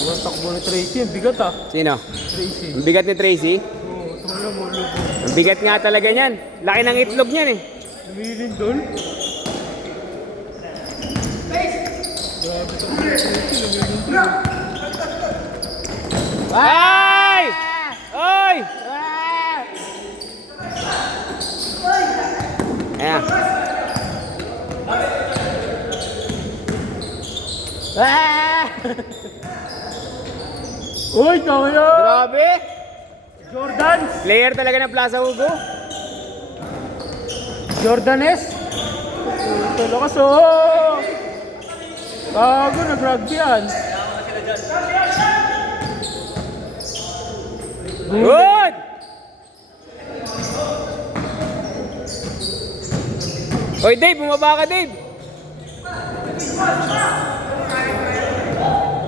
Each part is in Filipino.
Ang takbo ni Tracy, ang bigat ah. Sino? Tracy. Ang bigat ni Tracy? Oo, tala mo, lubo. Ang bigat nga talaga niyan. Laki ng itlog niyan eh. Lumilin doon. Grabe ito ni Tracy, lumilin doon. Ay! Oy! Ayan. Uy, kaya! Grabe! Jordan! Player talaga ng Plaza Hugo. Jordanes! Ito, lakas oh! Bago, nag-rugby yan. Good! Oy, Dave, bumaba ka, Dave.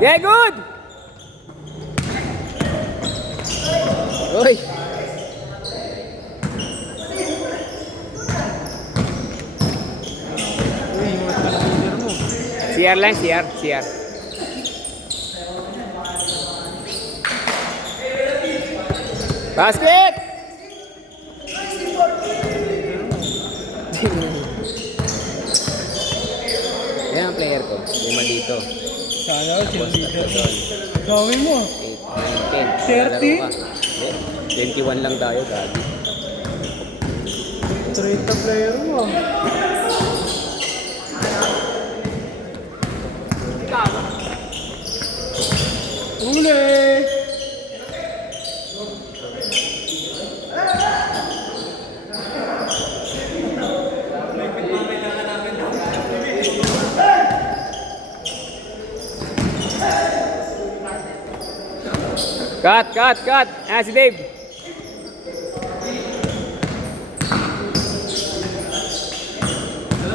Yeah, good! Oy! Uy, ingat ka ng leader mo. CR lang, CR. Basket! Yan ang player ko. Lima dito. Sana si Tapos leader tatlo mo. doon. Gawin mo. 8, 9, 30? 10. 21 lang tayo, gagi. 30 player mo. Uli! Cut! Ah, si Dave.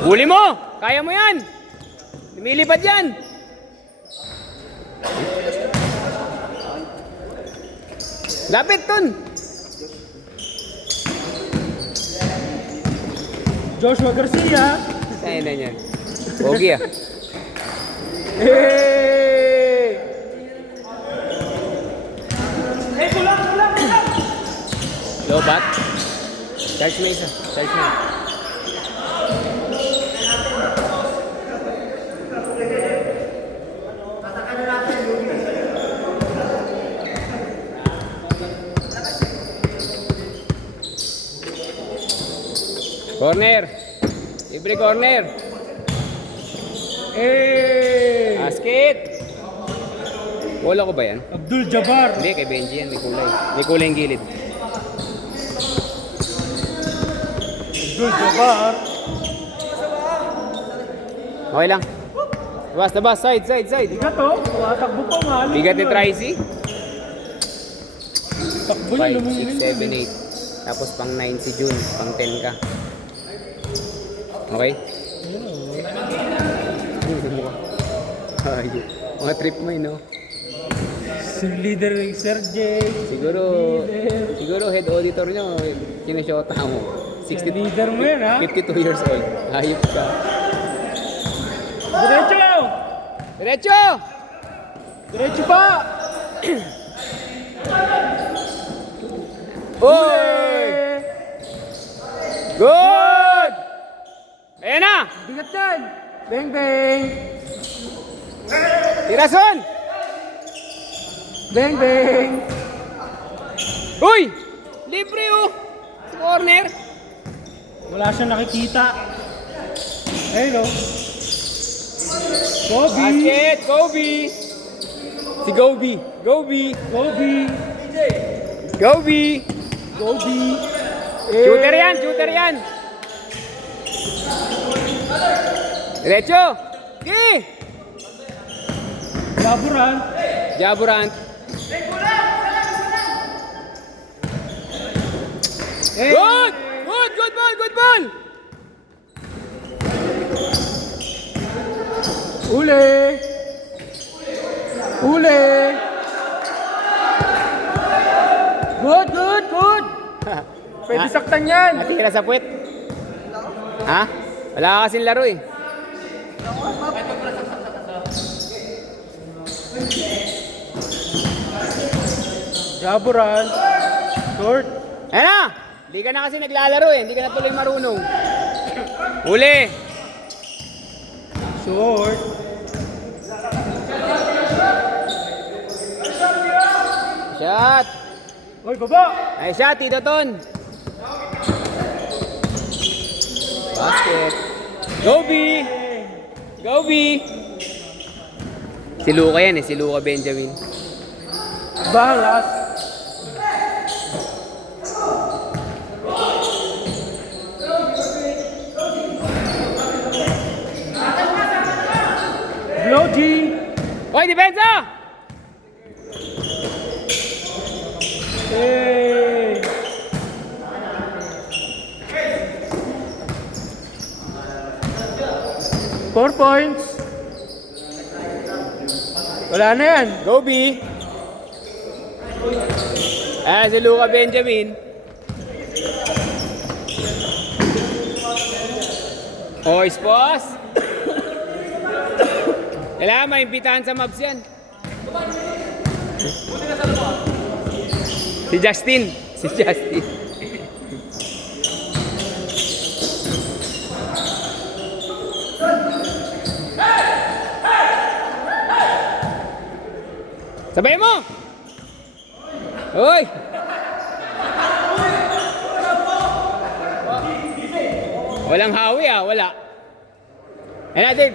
Huli mo! Kaya mo yan! Lumilipad yan! Lapit, Ton! Joshua Garcia! Saan na yan? Pogi ah. Hey! Low bat. Charge mo isa. Charge mo. Corner. Libre corner. Hey! Basket. Wala ko ba yan? Abdul Jabbar! Hindi, kay Benji yan. May kulay. May kulay yung gilid. Abdul Jabbar! Okay lang. Labas. Side. Bigat oh! Tumatakbo pa nga. Bigat ni Tracy. Takbo niya, 5, lumilin. 6, 7, 8. Tapos pang 9 si June. Pang 10 ka. Okay? Ay, mga trip mo yun, no? Si leader Sir J. Siguro head auditor nyo, kinasyota mo. Si leader mo yan ha? 52 years old. Hayop ka. Diretso! Diretso! Diretso pa! Oy! Good! Ayan na! Bigat yan! Bang bang! Tirason! Bang bang! Uy! Libre oh! Sa corner! Wala siyang nakikita. Ayun oh. Kobe! Basket! Kobe! Si Gobi! Kobe! Gobi! Kobe! Shooter yan! Diretso! Okay! Laburan! Jaburant! Hey! Good! Good ball! Uli! Good! Pwede saktan yan! Natira sa puwet. Ha? Wala ka kasing laro eh. Laboran. Short. Ayan na! Hindi ka na kasi naglalaro eh. Hindi ka na tuloy marunong. Huli! Short. Shot! Oy, baba! Ay, shot, Tito Ton! Basket! Go, B! Go, B! Si Luka yan eh, si Luka Benjamin. Balas. Blow G. Hoy, depensa! Hey. Four points. Wala na yan. Go, B! Ayan, si Luka Benjamin. Oy, boss! Kailangan maimbitahan sa Mavs yan. Si Justin. Si Justin. Sabay mo! Hoy! Walang hawi ah, wala. Ayan natin.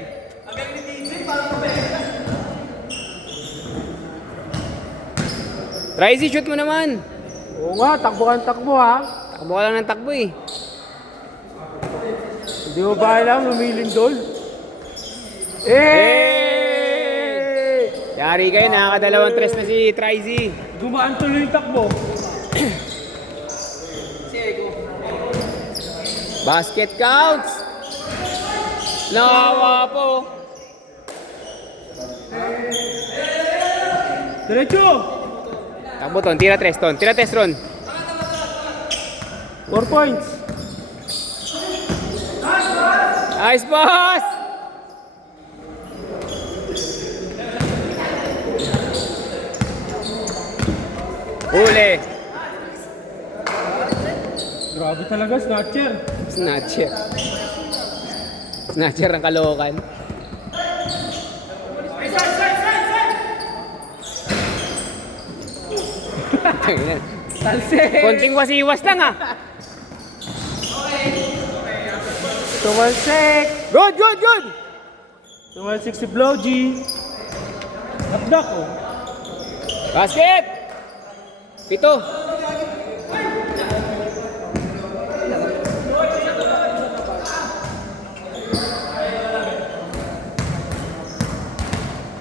Try si shoot mo naman. Oo nga, takbo kang takbo ha. Takbo ka lang ng takbo eh. Hindi mo ba alam, lumilindol? Hey! Yari kayo, nakakadalawang tres na si Trizy. Gumaan tuloy yung takbo. Basket counts! Nawawa po. Diretso! Takbo ton, tira tres ton. Tira tres Ron. 4 points. Nice boss! Huli. Grabe talaga, snatcher. Snatcher. Snatcher ang kalokan. Talsik! Konting wasiwas lang ah. Tumalsik! Good, good, good! Tumalsik si Blow G. Napdak oh. Basket! Pito.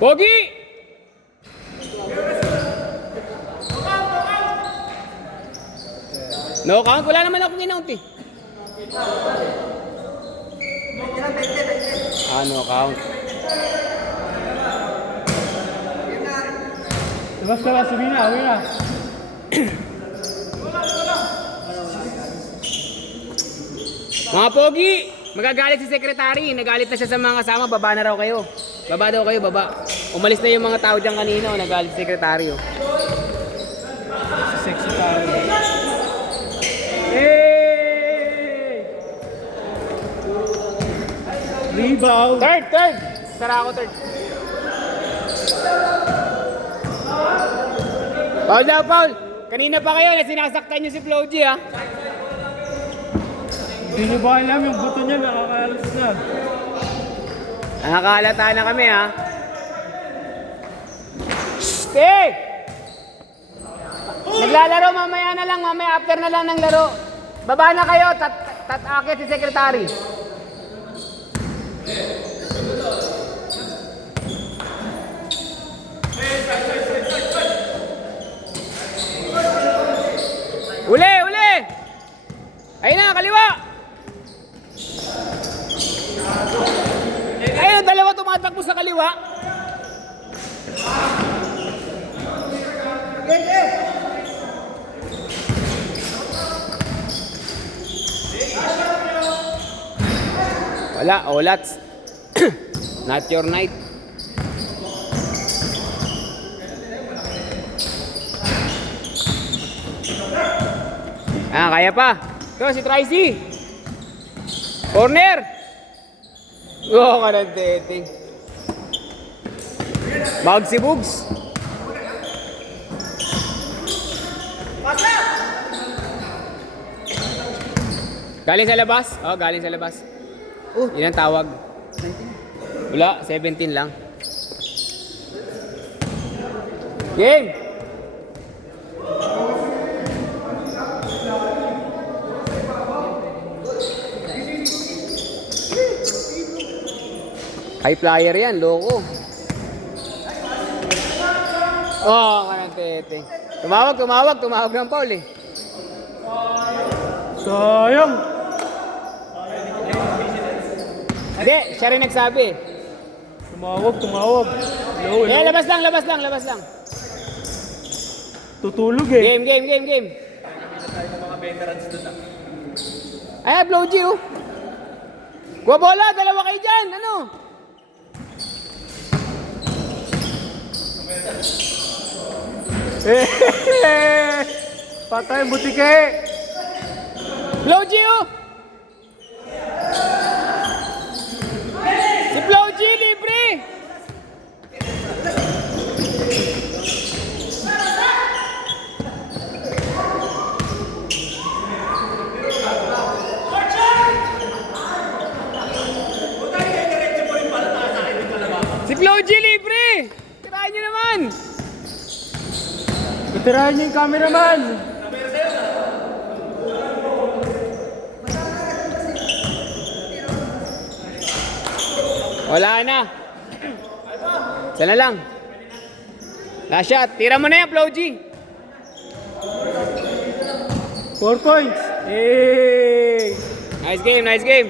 Pogi! No count? Wala naman akong in-count eh. No count. Labas ka lang, sabi na, awin na. Mga pogi! Magagalit si secretary. Nagalit na siya sa mga kasama. Baba na raw kayo. Baba daw kayo, baba. Umalis na yung mga tao dyan kanina. Nagalit si sekretary. Sexy taro. Hey! Rebound. Third, third! Sara ako third. Paul daw, Paul! Kanina pa kayo na sinasaktan niyo si Flo G, ha? Hindi nyo ba alam yung buto niya nakakalas na. Nakakalata na kami, ha? Stay! Naglalaro mamaya na lang, mamaya after na lang ng laro. Baba na kayo, tatakit si secretary. Uli, uli! Ayun na, kaliwa! Ayun, dalawa tumatakbo sa kaliwa. Wala, olats. Not your night. Ah, kaya pa. Ito, si Tracy. Corner. Oh, kanang teting. Bag si Bugs. Galing sa labas? Oh, galing sa labas. Oh. Yun ang tawag. Wala, 17 lang. Game! High flyer yan, loko. Oh, kanang tete. Tumawag ng Paul eh. Sayang. Hindi, siya rin nagsabi. Tumawag. Hello, Eh, labas lang. Tutulog eh. Game. Ay, blow G oh. Kuha bola, dalawa kayo dyan, ano? Patay, butike. Blow G oh. Si Blow G, libre. Si Blow G, libre. Tirahan nyo naman. Itirahan niyo yung cameraman. Wala na. Sana lang. Last shot. Tira mo na yan, Blow G. 4 points. Hey! Nice game.